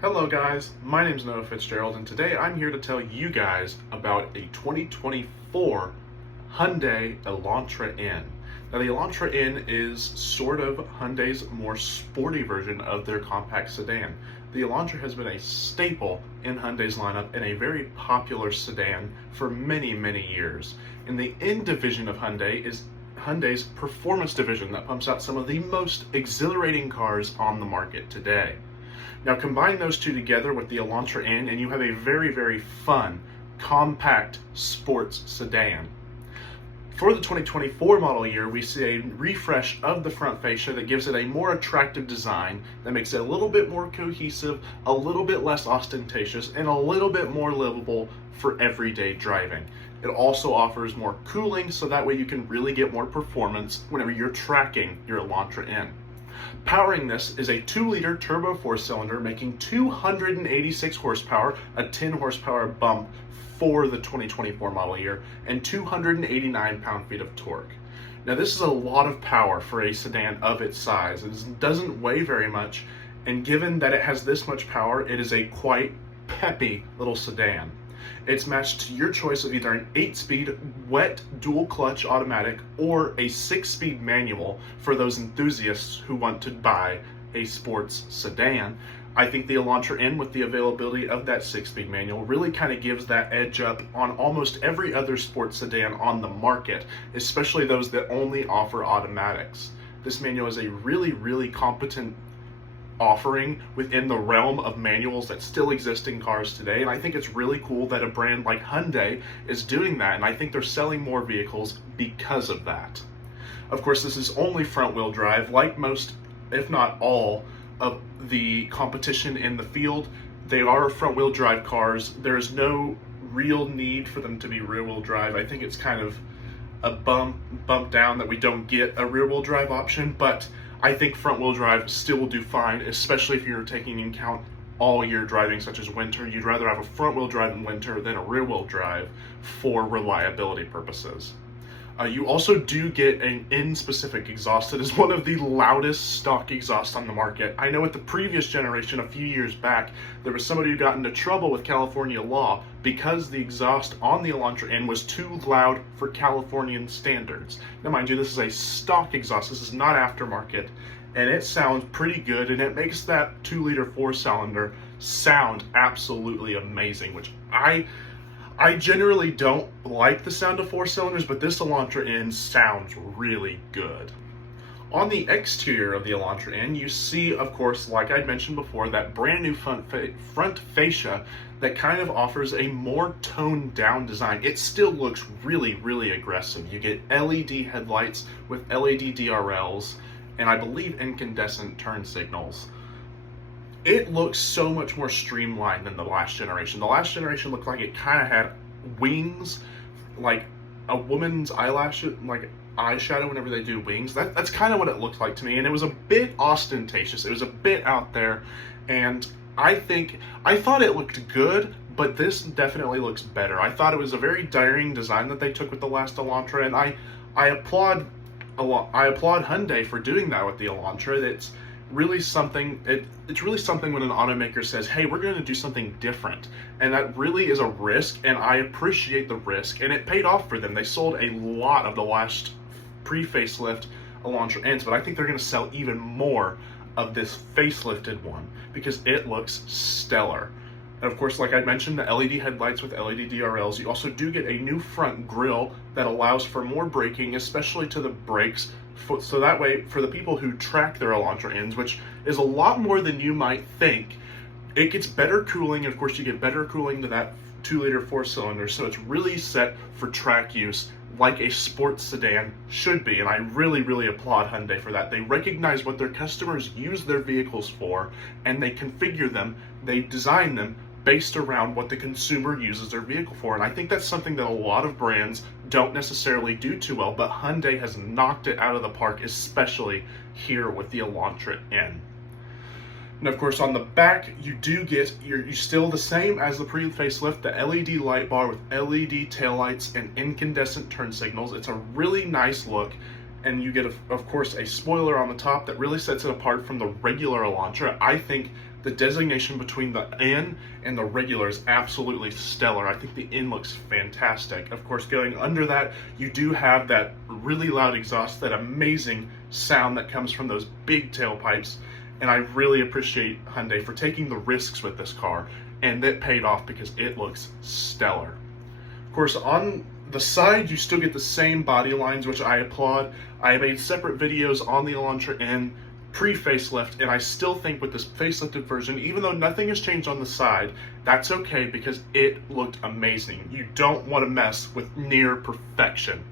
Hello guys, my name is Noah Fitzgerald and today I'm here to tell you guys about a 2024 Hyundai Elantra N. Now the Elantra N is sort of Hyundai's more sporty version of their compact sedan. The Elantra has been a staple in Hyundai's lineup and a very popular sedan for many years. In the N division of Hyundai is Hyundai's performance division that pumps out some of the most exhilarating cars on the market today. Now combine those two together with the Elantra N and you have a very fun, compact sports sedan. For the 2024 model year, we see a refresh of the front fascia that gives it a more attractive design that makes it a little bit more cohesive, a little bit less ostentatious, and a little bit more livable for everyday driving. It also offers more cooling so that way you can really get more performance whenever you're tracking your Elantra N. Powering this is a 2-liter turbo 4-cylinder making 286 horsepower, a 10 horsepower bump for the 2024 model year, and 289 pound-feet of torque. Now this is a lot of power for a sedan of its size. It doesn't weigh very much, and given that it has this much power, it is a quite peppy little sedan. It's matched to your choice of either an 8-speed wet dual clutch automatic or a 6-speed manual for those enthusiasts who want to buy a sports sedan. I think the Elantra N, with the availability of that 6-speed manual, really kind of gives that edge up on almost every other sports sedan on the market, especially those that only offer automatics. This manual is a really competent offering within the realm of manuals that still exist in cars today, and I think it's really cool that a brand like Hyundai is doing that, and I think they're selling more vehicles because of that. Of course, this is only front-wheel drive. Like most, if not all, of the competition in the field, they are front-wheel drive cars. There is no real need for them to be rear-wheel drive. I think it's kind of a bump down that we don't get a rear-wheel drive option, but I think front-wheel drive still will do fine, especially if you're taking into account all-year driving, such as winter. You'd rather have a front-wheel drive in winter than a rear-wheel drive for reliability purposes. You also do get an N-specific exhaust that is one of the loudest stock exhausts on the market. I know at the previous generation, a few years back, there was somebody who got into trouble with California law because the exhaust on the Elantra N was too loud for Californian standards. Now mind you, this is a stock exhaust, this is not aftermarket, and it sounds pretty good, and it makes that 2-liter 4-cylinder sound absolutely amazing, which I generally don't like the sound of 4-cylinders, but this Elantra N sounds really good. On the exterior of the Elantra N, you see, of course, like I mentioned before, that brand new front fascia that kind of offers a more toned down design. It still looks really aggressive. You get LED headlights with LED DRLs, and I believe incandescent turn signals. It looks so much more streamlined than the last generation. The last generation looked like it kind of had wings, like a woman's eyelash, like eyeshadow whenever they do wings. That's kind of what it looked like to me, and it was a bit ostentatious. It was a bit out there, and I thought it looked good, but this definitely looks better. I thought it was a very daring design that they took with the last Elantra, and I applaud Hyundai for doing that with the Elantra. It's really something. It's really something when an automaker says, "Hey, we're going to do something different," and that really is a risk. And I appreciate the risk, and it paid off for them. They sold a lot of the last pre-facelift Elantra N's, but I think they're going to sell even more of this facelifted one because it looks stellar. And of course, like I mentioned, the LED headlights with LED DRLs. You also do get a new front grille that allows for more braking, especially to the brakes. So that way, for the people who track their Elantra N's, which is a lot more than you might think, it gets better cooling. And of course, you get better cooling to that 2-liter 4-cylinder. So it's really set for track use like a sports sedan should be. And I really applaud Hyundai for that. They recognize what their customers use their vehicles for, and they configure them, they design them based around what the consumer uses their vehicle for. And I think that's something that a lot of brands don't necessarily do too well, but Hyundai has knocked it out of the park, especially here with the Elantra N. And of course, on the back, you do get, you're still the same as the pre-facelift, the LED light bar with LED taillights and incandescent turn signals. It's a really nice look, and you get, of course, a spoiler on the top that really sets it apart from the regular Elantra. I think the designation between the N and the regular is absolutely stellar. I think the N looks fantastic. Of course, going under that, you do have that really loud exhaust, that amazing sound that comes from those big tailpipes. And I really appreciate Hyundai for taking the risks with this car, and that paid off because it looks stellar. Of course, on the side, you still get the same body lines, which I applaud. I made separate videos on the Elantra N pre-facelift, and I still think with this facelifted version, even though nothing has changed on the side, that's okay because it looked amazing. You don't want to mess with near perfection.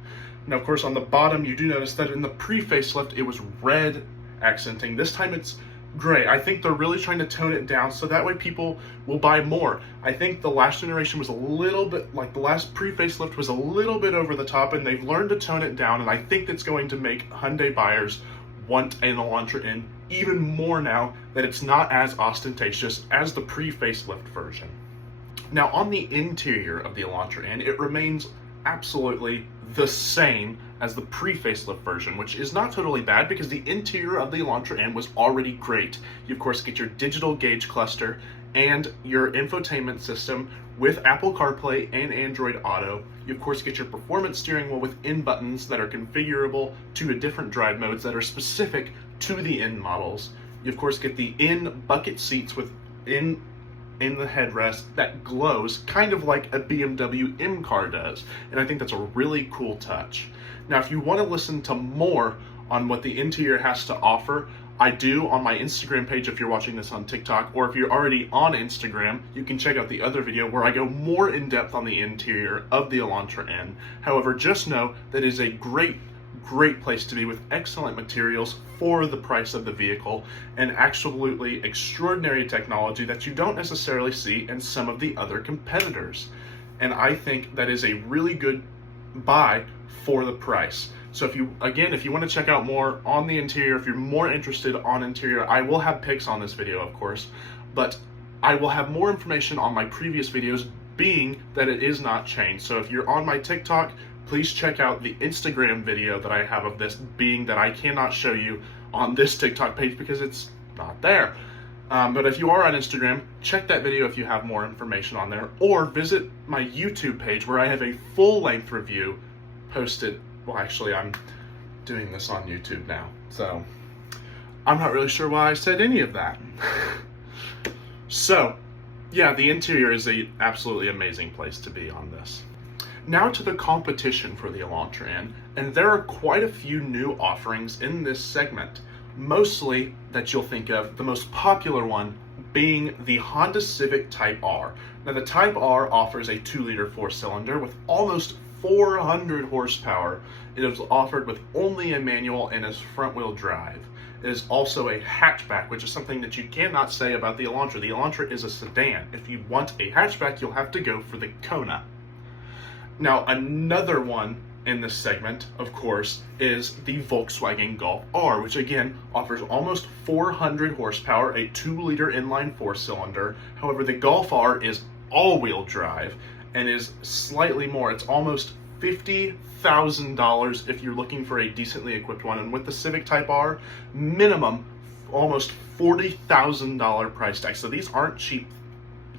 Now, of course, on the bottom, you do notice that in the pre-facelift, it was red accenting. This time it's gray. I think they're really trying to tone it down so that way people will buy more. I think the last generation was a little bit, like the last pre-facelift was a little bit over the top, and they've learned to tone it down, and I think that's going to make Hyundai buyers want an Elantra N even more now that it's not as ostentatious as the pre-facelift version. Now, on the interior of the Elantra N, it remains absolutely the same as the pre-facelift version, which is not totally bad because the interior of the Elantra N was already great. You of course get your digital gauge cluster and your infotainment system with Apple CarPlay and Android Auto. You of course get your performance steering wheel with N buttons that are configurable to different drive modes that are specific to the N models. You of course get the N bucket seats with in the headrest that glows kind of like a BMW M car does, and I think that's a really cool touch. Now, if you want to listen to more on what the interior has to offer, I do on my Instagram page if you're watching this on TikTok, or if you're already on Instagram, you can check out the other video where I go more in depth on the interior of the Elantra N. However, just know that it is a great place to be with excellent materials for the price of the vehicle and absolutely extraordinary technology that you don't necessarily see in some of the other competitors. And I think that is a really good buy for the price. So if you want to check out more on the interior, if you're more interested on interior, I will have pics on this video, of course, but I will have more information on my previous videos, being that it is not changed. So if you're on my TikTok, please check out the Instagram video that I have of this, being that I cannot show you on this TikTok page because it's not there. But if you are on Instagram, check that video if you have more information on there, or visit my YouTube page where I have a full-length review posted. Well, actually, I'm doing this on YouTube now, so I'm not really sure why I said any of that. So, yeah, the interior is an absolutely amazing place to be on this. Now to the competition for the Elantra N, and there are quite a few new offerings in this segment, mostly that you'll think of, the most popular one being the Honda Civic Type R. Now the Type R offers a 2-liter 4-cylinder with almost 400 horsepower. It is offered with only a manual and is front-wheel drive. It is also a hatchback, which is something that you cannot say about the Elantra. The Elantra is a sedan. If you want a hatchback, you'll have to go for the Kona. Now, another one in this segment, of course, is the Volkswagen Golf R, which again offers almost 400 horsepower, a 2-liter inline 4-cylinder. However, the Golf R is all-wheel drive and is slightly more. It's almost $50,000 if you're looking for a decently equipped one. And with the Civic Type R, minimum almost $40,000 price tag. So these aren't cheap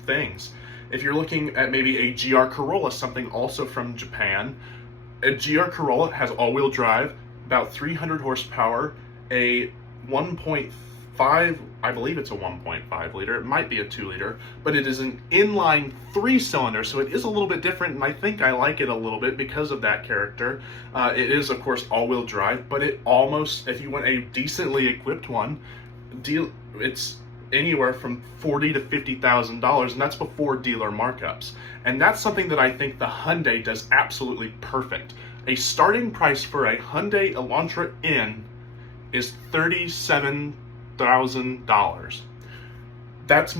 things. If you're looking at maybe a GR Corolla, something also from Japan, a GR Corolla has all-wheel drive, about 300 horsepower, a 1.5, I believe it's a 1.5 liter, it might be a 2 liter, but it is an inline 3-cylinder, so it is a little bit different, and I think I like it a little bit because of that character. It is, of course, all-wheel drive, but it almost, if you want a decently equipped one, it's anywhere from $40,000 to $50,000, and that's before dealer markups. And that's something that I think the Hyundai does absolutely perfect. A starting price for a Hyundai Elantra N is $37,000. That's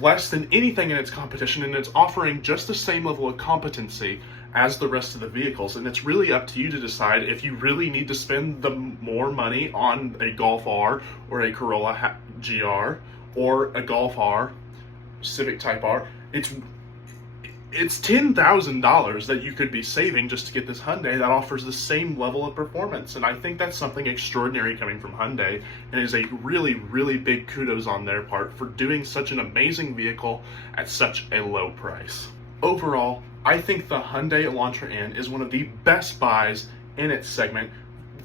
less than anything in its competition, and it's offering just the same level of competency as the rest of the vehicles. And it's really up to you to decide if you really need to spend the more money on a Golf R or a Corolla GR or a Golf R, Civic Type R. it's $10,000 that you could be saving just to get this Hyundai that offers the same level of performance. And I think that's something extraordinary coming from Hyundai, and is a really, really big kudos on their part for doing such an amazing vehicle at such a low price. Overall, I think the Hyundai Elantra N is one of the best buys in its segment,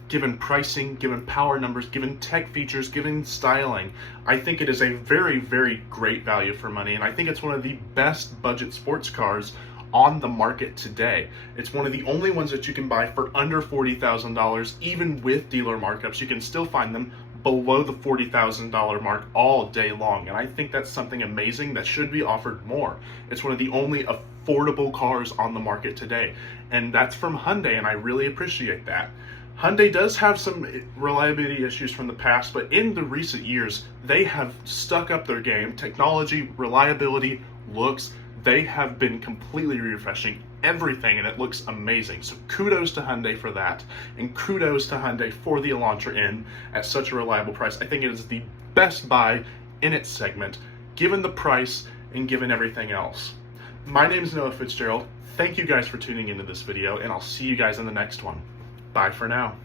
given pricing, given power numbers, given tech features, given styling. I think it is a very, very great value for money, and I think it's one of the best budget sports cars on the market today. It's one of the only ones that you can buy for under $40,000, even with dealer markups. You can still find them below the $40,000 mark all day long, and I think that's something amazing that should be offered more. It's one of the only affordable cars on the market today, and that's from Hyundai, and I really appreciate that. Hyundai does have some reliability issues from the past, but in the recent years, they have stuck up their game. Technology, reliability, looks, they have been completely refreshing everything, and it looks amazing. So kudos to Hyundai for that, and kudos to Hyundai for the Elantra N at such a reliable price. I think it is the best buy in its segment, given the price and given everything else. My name is Noah Fitzgerald. Thank you guys for tuning into this video, and I'll see you guys in the next one. Bye for now.